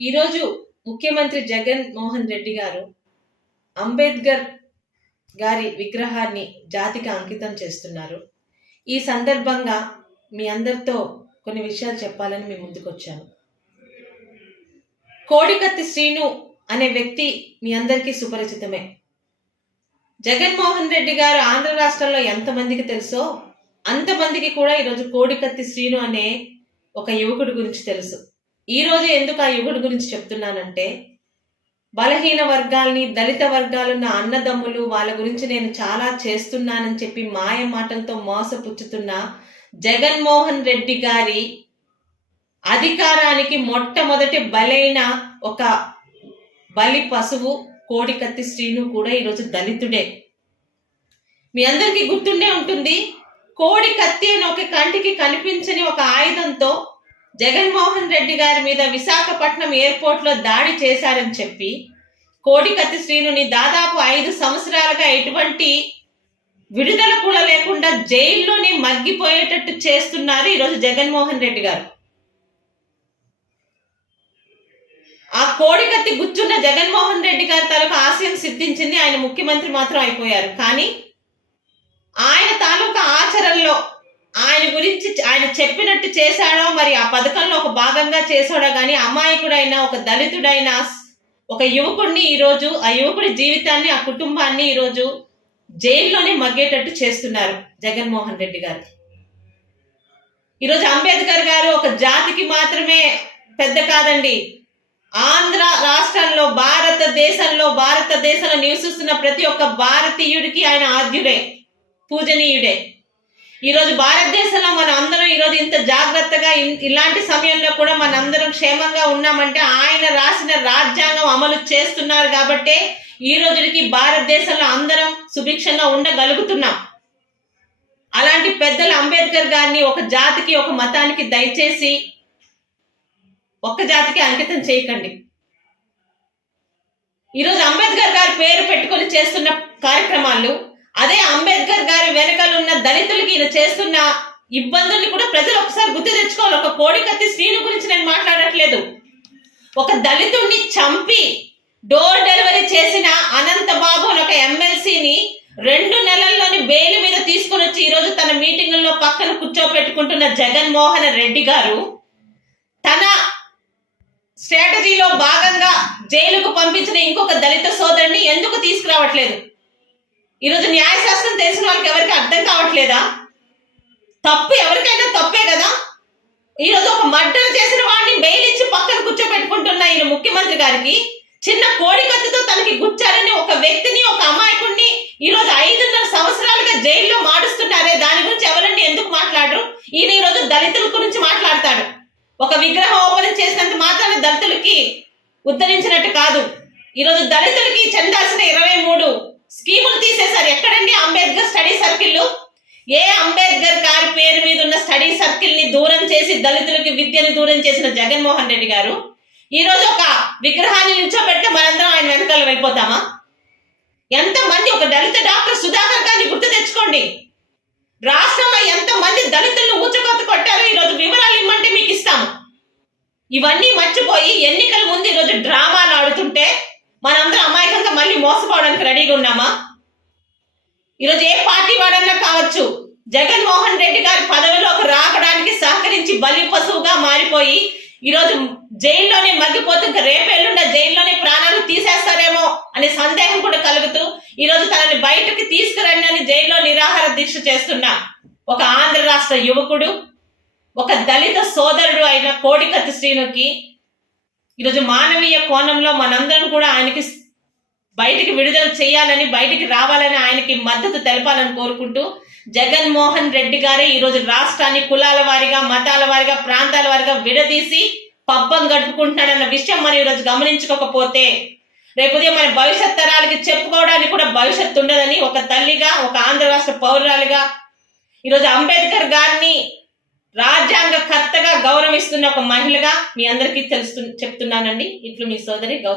ఈరోజు ముఖ్యమంత్రి జగన్ మోహన్ రెడ్డి గారు అంబేద్కర్ గారి విగ్రహాన్ని జాతికి అంకితం చేస్తున్నారు. ఈ సందర్భంగా మీ అందరితో కొన్ని విషయాలు చెప్పాలని మీ ముందుకు వచ్చాను. కోడికత్తి శ్రీను అనే వ్యక్తి మీ అందరికీ సుపరిచితమే. జగన్మోహన్ రెడ్డి గారు ఆంధ్ర రాష్ట్రంలో ఎంతమందికి తెలుసో అంతమందికి కూడా ఈరోజు కోడికత్తి శ్రీను అనే ఒక యువకుడి గురించి తెలుసు. ఈ రోజు ఎందుకు ఆ యువకుడి గురించి చెప్తున్నానంటే, బలహీన వర్గాల్ని, దళిత వర్గాలున్న అన్నదమ్ములు, వాళ్ళ గురించి నేను చాలా చేస్తున్నానని చెప్పి మాయ మాటలతో మోసపుచ్చుతున్న జగన్మోహన్ రెడ్డి గారి అధికారానికి మొట్టమొదటి బలైన ఒక బలి పశువు కోడికత్తి శ్రీను కూడా ఈరోజు దళితుడే. మీ అందరికీ గుర్తుండే ఉంటుంది, కోడికత్తి అని ఒక కంటికి కనిపించని ఒక ఆయుధంతో జగన్మోహన్ రెడ్డి గారి మీద విశాఖపట్నం ఎయిర్పోర్ట్ లో దాడి చేశారని చెప్పి కోడికత్తి శ్రీనుని దాదాపు 5 సంవత్సరాలుగా ఎటువంటి విడుదల కూడా లేకుండా జైల్లోనే మగ్గిపోయేటట్టు చేస్తున్నారు ఈరోజు జగన్మోహన్ రెడ్డి గారు. ఆ కోడికత్తి గుచ్చున్న జగన్మోహన్ రెడ్డి గారి తాలూకా ఆశయం సిద్ధించింది, ఆయన ముఖ్యమంత్రి మాత్రం అయిపోయారు. కానీ ఆయన తాలూకా ఆచరణలో ఆయన గురించి ఆయన చెప్పినట్టు చేశాడో, మరి ఆ పథకంలో ఒక భాగంగా చేశాడో కానీ అమాయకుడైన ఒక దళితుడైన ఒక యువకుడిని ఈరోజు, ఆ యువకుడి జీవితాన్ని, ఆ కుటుంబాన్ని ఈరోజు జైల్లోనే మగ్గేటట్టు చేస్తున్నారు జగన్మోహన్ రెడ్డి గారు. ఈరోజు అంబేద్కర్ గారు ఒక జాతికి మాత్రమే పెద్ద కాదండి, ఆంధ్ర రాష్ట్రంలో భారతదేశంలో నివసిస్తున్న ప్రతి ఒక్క భారతీయుడికి ఆయన ఆద్యుడే, పూజనీయుడే. ఈరోజు భారతదేశంలో మన అందరం ఈరోజు ఇంత జాగ్రత్తగా ఇలాంటి సమయంలో కూడా మనందరం క్షేమంగా ఉన్నామంటే ఆయన రాసిన రాజ్యాంగం అమలు చేస్తున్నారు కాబట్టే ఈ రోజుకి భారతదేశంలో అందరం సుభిక్షంగా ఉండగలుగుతున్నాం. అలాంటి పెద్దలు అంబేద్కర్ గారిని ఒక జాతికి, ఒక మతానికి దయచేసి ఒక్క జాతికి అంకితం చేయకండి. ఈరోజు అంబేద్కర్ గారి పేరు పెట్టుకొని చేస్తున్న కార్యక్రమాలు, అదే అంబేద్కర్ గారి వెనకాలన్న దళితులకి ఈయన చేస్తున్న ఇబ్బందుల్ని కూడా ప్రజలు ఒకసారి గుర్తు తెచ్చుకోవాలి. ఒక కోడికత్తి శ్రీను గురించి నేను మాట్లాడట్లేదు. ఒక దళితుడిని చంపి డోర్ డెలివరీ చేసిన అనంత బాబు ఒక ఎమ్మెల్సీని 2 నెలల్లోని బెయిల్ మీద తీసుకుని వచ్చి ఈరోజు తన మీటింగుల్లో పక్కన కూర్చోపెట్టుకుంటున్న జగన్మోహన్ రెడ్డి గారు తన స్ట్రాటజీలో భాగంగా జైలుకు పంపించిన ఇంకొక దళిత సోదరుని ఎందుకు తీసుకురావట్లేదు? ఈరోజు న్యాయశాస్త్రం తెలిసిన వాళ్ళకి ఎవరికి అర్థం కావట్లేదా? తప్పు ఎవరికైనా తప్పే కదా. ఈరోజు ఒక మర్డర్ చేసిన వాడిని బెయిల్ ఇచ్చి పక్కన కూర్చోబెట్టుకుంటున్న ఈయన ముఖ్యమంత్రి గారికి చిన్న కోడికత్తితో తనకి గుచ్చారని ఒక వ్యక్తిని, ఒక అమాయకుడిని ఈరోజు 5.5 సంవత్సరాలుగా జైల్లో మాడుస్తున్నారే, దాని గురించి ఎవరండి ఎందుకు మాట్లాడరు? ఈయన ఈరోజు దళితుల గురించి మాట్లాడతాడు. ఒక విగ్రహం ఓపెన్ చేసినంత మాత్రాన దళితులకి ఉద్ధరించినట్టు కాదు. ఈరోజు దళితులకి చెందాల్సిన 23 స్కీములు తీసేశారు. ఎక్కడండి అంబేద్కర్ స్టడీ సర్కిల్? ఏ అంబేద్కర్ గారి పేరు మీద ఉన్న స్టడీ సర్కిల్ ని దూరం చేసి దళితులకి విద్యను దూరం చేసిన జగన్మోహన్ రెడ్డి గారు ఈ రోజు ఒక విగ్రహాన్ని నిల్చోబెడితే మనందరం ఆయన వెనకాల వెళ్ళిపోతామా? ఎంతమంది, ఒక దళిత డాక్టర్ సుధాకర్ గారిని గుర్తు తెచ్చుకోండి. రాష్ట్రంలో ఎంతమంది దళితులను ఊచకోత కొట్టారో ఈరోజు వివరాలు ఇమ్మంటే మీకు ఇస్తాము. ఇవన్నీ మర్చిపోయి ఎన్నికల ముందు ఈరోజు డ్రామాలు ఆడుతుంటే మనందరం అమాయకంగా మళ్ళీ మోసపోవడానికి రెడీగా ఉన్నామా? ఈరోజు ఏ పార్టీ వాడన్నా కావచ్చు, జగన్మోహన్ రెడ్డి గారి పదవిలోకి రావడానికి సహకరించి బలి పశువుగా మారిపోయి ఈరోజు జైల్లోనే మగ్గిపోతూ ఇంకా రేపేళ్ళుండ జైల్లోనే ప్రాణాలు తీసేస్తారేమో అనే సందేహం కూడా కలుగుతూ ఈరోజు తనని బయటకు తీసుకురండి అని జైల్లో నిరాహార దీక్ష చేస్తున్న ఒక ఆంధ్ర రాష్ట్ర యువకుడు, ఒక దళిత సోదరుడు అయిన కోడికత్తి శ్రీనుకి ఈరోజు మానవీయ కోణంలో మనందరం కూడా ఆయనకి బయటికి విడుదల చేయాలని, బయటికి రావాలని, ఆయనకి మద్దతు తెలపాలని కోరుకుంటూ జగన్మోహన్ రెడ్డి గారే ఈరోజు రాష్ట్రాన్ని కులాల వారిగా, మతాల వారిగా, ప్రాంతాల వారిగా విడదీసి పబ్బం గడుపుకుంటున్నాడన్న విషయం మనం ఈరోజు గమనించుకోకపోతే రేపు ఉదయం మన భవిష్యత్ తరాలకి చెప్పుకోవడానికి కూడా భవిష్యత్తు ఉండదని ఒక తల్లిగా, ఒక ఆంధ్ర రాష్ట్ర పౌరురాలిగా ఈరోజు అంబేద్కర్ గారిని రాజ్యాంగ కర్తగా గౌరవిస్తున్న ఒక మహిళగా మీ అందరికీ చెప్తున్నానండి. ఇట్లు మీ సోదరి గౌతమి.